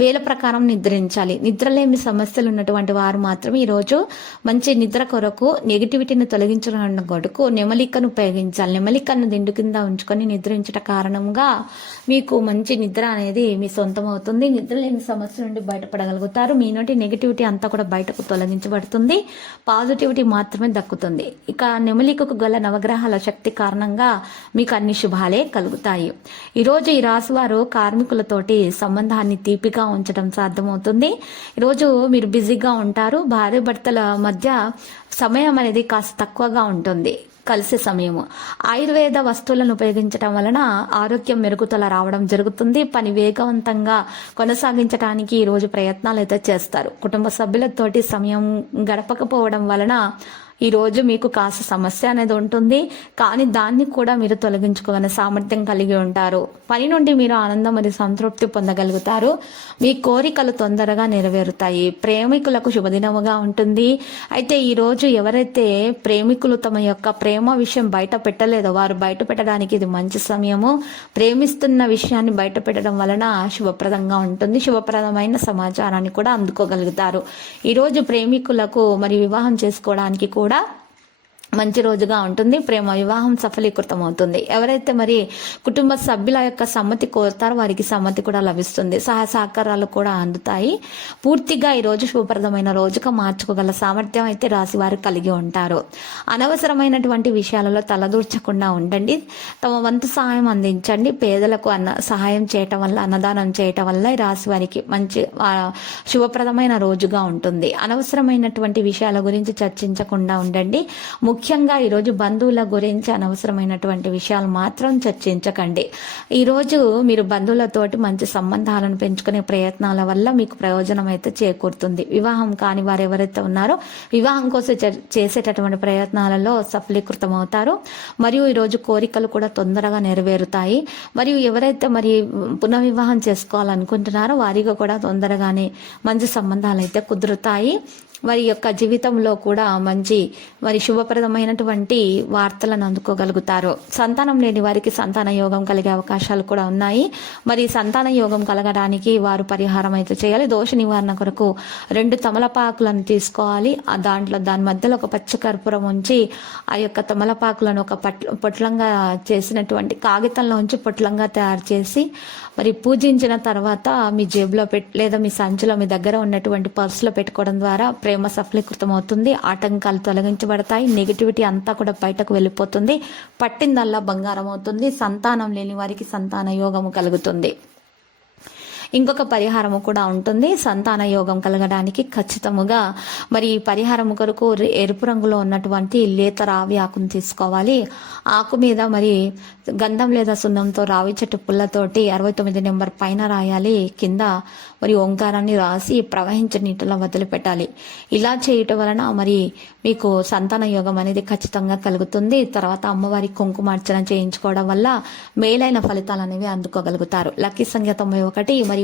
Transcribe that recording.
వేల ప్రకారం నిద్రించాలి. నిద్రలేమి సమస్యలు ఉన్నటువంటి వారు మాత్రం ఈరోజు మంచి నిద్ర కొరకు నెగిటివిటీని తొలగించడం కొరకు నెమలికను ఉపయోగించాలి. నెమలికను దిండు కింద ఉంచుకొని నిద్రించట కారణంగా మీకు మంచి నిద్ర అనేది మీ సొంతం అవుతుంది నిద్రలేని సమస్య నుండి బయటపడగలుగుతారు. మీ నుండి నెగిటివిటీ అంతా కూడా బయటకు తొలగించబడుతుంది. పాజిటివిటీ మాత్రమే దక్కుతుంది. ఇక నెమలికకు గల నవగ్రహాల శక్తి కారణంగా మీకు అన్ని శుభాలే కలుగుతాయి. ఈరోజు ఈ రాశి వారు కార్మికులతోటి సంబంధాన్ని తీపిగా ఉంచడం సాధ్యమవుతుంది. ఈరోజు మీరు బిజీగా ఉంటారు. భార్య భర్తల మధ్య సమయం అనేది కాస్త తక్కువగా ఉంటుంది. కలిసే సమయము. ఆయుర్వేద వస్తువులను ఉపయోగించడం వలన ఆరోగ్యం మెరుగుదల రావడం జరుగుతుంది. పని వేగవంతంగా కొనసాగించడానికి ఈరోజు ప్రయత్నాలు అయితే చేస్తారు. కుటుంబ సభ్యులతోటి సమయం గడపకపోవడం వలన ఈరోజు మీకు కాస్త సమస్య అనేది ఉంటుంది కానీ దాన్ని కూడా మీరు తొలగించుకోగల సామర్థ్యం కలిగి ఉంటారు. పని నుండి మీరు ఆనందం మరియు సంతృప్తి పొందగలుగుతారు. మీ కోరికలు తొందరగా నెరవేరుతాయి. ప్రేమికులకు శుభదినముగా ఉంటుంది. అయితే ఈరోజు ఎవరైతే ప్రేమికులు తమ యొక్క ప్రేమ విషయం బయట పెట్టలేదో వారు బయట పెట్టడానికి ఇది మంచి సమయము. ప్రేమిస్తున్న విషయాన్ని బయట పెట్టడం వలన శుభప్రదంగా ఉంటుంది. శుభప్రదమైన సమాచారాన్ని కూడా అందుకోగలుగుతారు. ఈరోజు ప్రేమికులకు మరి వివాహం చేసుకోవడానికి కూడా 나라 మంచి రోజుగా ఉంటుంది. ప్రేమ వివాహం సఫలీకృతం అవుతుంది ఎవరైతే మరి కుటుంబ సభ్యుల యొక్క సమ్మతి కోరుతారో వారికి సమ్మతి కూడా లభిస్తుంది. సహాయ సహకారాలు కూడా అందుతాయి. పూర్తిగా ఈ రోజు శుభప్రదమైన రోజుగా మార్చుకోగల సామర్థ్యం అయితే రాశి వారు కలిగి ఉంటారు. అనవసరమైనటువంటి విషయాలలో తలదూర్చకుండా ఉండండి. తమ వంతు సహాయం అందించండి. పేదలకు అన్న సహాయం చేయటం వల్ల అన్నదానం చేయటం వల్ల ఈ రాశి వారికి మంచి శుభప్రదమైన రోజుగా ఉంటుంది. అనవసరమైనటువంటి విషయాల గురించి చర్చించకుండా ఉండండి. ముఖ్య ముఖ్యంగా ఈరోజు బంధువుల గురించి అనవసరమైనటువంటి విషయాలు మాత్రం చర్చించకండి. ఈరోజు మీరు బంధువులతోటి మంచి సంబంధాలను పెంచుకునే ప్రయత్నాల వల్ల మీకు ప్రయోజనం అయితే చేకూరుతుంది. వివాహం కాని వారు ఎవరైతే ఉన్నారో వివాహం కోసం చే- చేసేటటువంటి ప్రయత్నాలలో సఫలీకృతం అవుతారు మరియు ఈరోజు కోరికలు కూడా తొందరగా నెరవేరుతాయి. మరియు ఎవరైతే మరి పునర్వివాహం చేసుకోవాలనుకుంటున్నారో వారిగా కూడా తొందరగానే మంచి సంబంధాలు అయితే కుదురుతాయి. వారి యొక్క జీవితంలో కూడా మంచి మరి రకమైనటువంటి వార్తలను అందుకోగలుగుతారు. సంతానం లేని వారికి సంతాన యోగం కలిగే అవకాశాలు కూడా ఉన్నాయి. మరి సంతాన యోగం కలగడానికి వారు పరిహారం అయితే చేయాలి. దోష నివారణ కొరకు రెండు తమలపాకులను తీసుకోవాలి. ఆ దాంట్లో దాని మధ్యలో ఒక పచ్చ కర్పూరం ఉంచి ఆ యొక్క తమలపాకులను ఒక పట్ల పొట్లంగా చేసినటువంటి కాగితంలో ఉంచి పొట్లంగా తయారు చేసి మరి పూజించిన తర్వాత మీ జేబులో పెట్ లేదా మీ సంచిలో మీ దగ్గర ఉన్నటువంటి పర్సులో పెట్టుకోవడం ద్వారా ప్రేమ సఫలీకృతం అవుతుంది ఆటంకాలు తొలగించబడతాయి. నెగిటివ్ నెగిటివిటీ అంతా కూడా బయటకు వెళ్ళిపోతుంది. పట్టిందల్లా బంగారం అవుతుంది. సంతానం లేని వారికి సంతాన యోగము కలుగుతుంది. ఇంకొక పరిహారము కూడా ఉంటుంది. సంతాన యోగం కలగడానికి ఖచ్చితముగా. మరి ఈ పరిహారం కొరకు ఎరుపు రంగులో ఉన్నటువంటి లేత రావి ఆకును తీసుకోవాలి. ఆకు మీద మరి గంధం లేదా సున్నంతో రావి చెట్టు పుల్లతోటి అరవై తొమ్మిది నెంబర్ పైన రాయాలి. కింద మరి ఓంకారాన్ని రాసి ప్రవహించే నీటిలో వదిలిపెట్టాలి. ఇలా చేయటం వలన మరి మీకు సంతాన యోగం అనేది ఖచ్చితంగా కలుగుతుంది. తర్వాత అమ్మవారి కుంకుమార్చన చేయించుకోవడం వల్ల మేలైన ఫలితాలు అనేవి అందుకోగలుగుతారు. లక్కీ సంఖ్య తొంభై ఒకటి మరియు